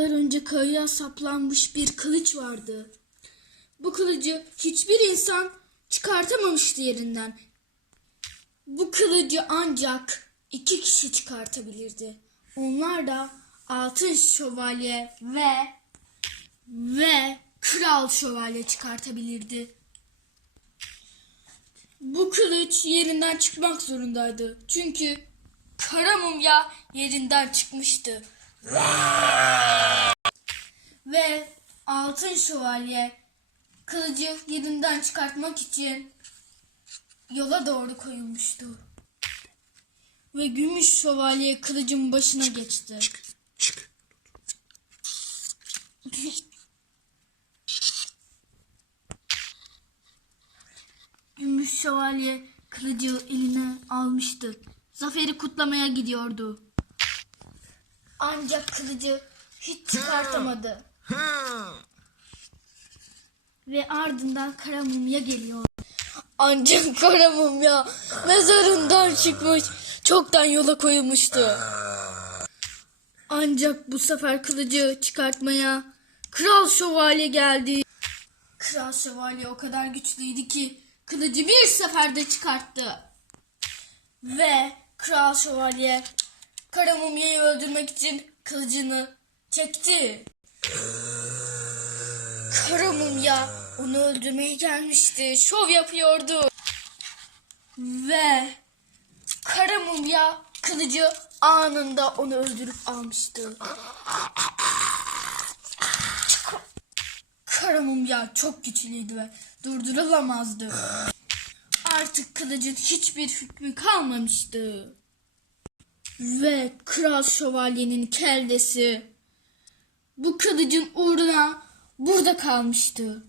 Yıllar önce kayaya saplanmış bir kılıç vardı. Bu kılıcı hiçbir insan çıkartamamıştı yerinden. Bu kılıcı ancak iki kişi çıkartabilirdi. Onlar da Altın Şövalye ve ve Kral Şövalye çıkartabilirdi. Bu kılıç yerinden çıkmak zorundaydı. Çünkü Kara Mumya yerinden çıkmıştı. Ve Altın Şövalye kılıcı yerinden çıkartmak için yola doğru koyulmuştu. Ve Gümüş Şövalye kılıcın başına geçti. Çık. Gümüş Şövalye kılıcı eline almıştı. Zaferi kutlamaya gidiyordu. Ancak kılıcı hiç çıkartamadı. Ve ardından Kara Mumya geliyor. Ancak Kara Mumya mezarından çıkmış. Çoktan yola koyulmuştu. Ancak bu sefer kılıcı çıkartmaya Kral Şövalye geldi. Kral Şövalye o kadar güçlüydü ki kılıcı bir seferde çıkarttı. Ve Kral Şövalye Kara Mumya'yı öldürmek için kılıcını çekti. Kara Mumya onu öldürmeye gelmişti. Şov yapıyordu. Ve Kara Mumya kılıcı anında onu öldürüp almıştı. Kara Mumya çok güçlüydü ve durdurulamazdı. Artık kılıcın hiçbir hükmü kalmamıştı. Ve Kral Şövalye'nin keldesi bu kılıcın uğruna burada kalmıştı.